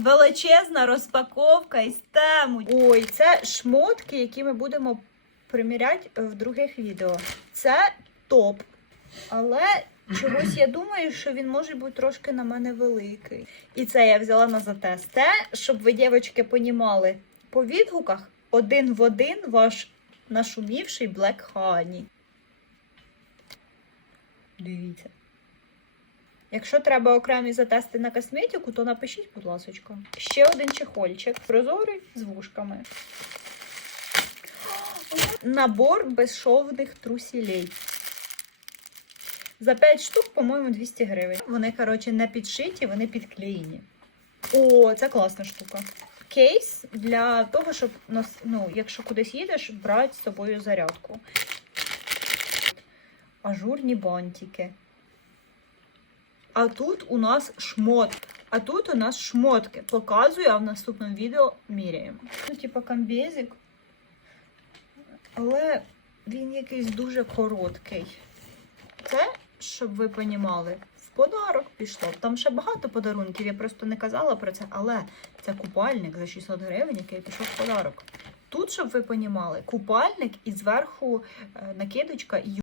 Величезна розпаковка із тему. Ой, це шмотки, які ми будемо приміряти в других відео. Це топ. Але чогось я думаю, що він може бути трошки на мене великий. І це я взяла на затест. Те, щоб ви, дівчатки, понімали, по відгуках один в один ваш нашумівший Black Honey. Дивіться. Якщо треба окремі затести на косметику, то напишіть, будь ласка. Ще один чехольчик, прозорий з вушками. Набор безшовних трусілей. За 5 штук, по-моєму, 200 гривень. Вони, коротше, не підшиті, вони підклеєні. О, це класна штука. Кейс для того, щоб ну, якщо кудись їдеш, брати з собою зарядку. Ажурні бантики. А тут у нас шмот. А тут у нас шмотки. Показую, а в наступному відео міряємо. Ну, типа комбезик. Але він якийсь дуже короткий. Це, щоб ви понімали, в подарок пішло. Там ще багато подарунків, я просто не казала про це, але це купальник за 600 гривень, який пішов в подарок. Тут, щоб ви понімали, купальник і зверху е, накидочка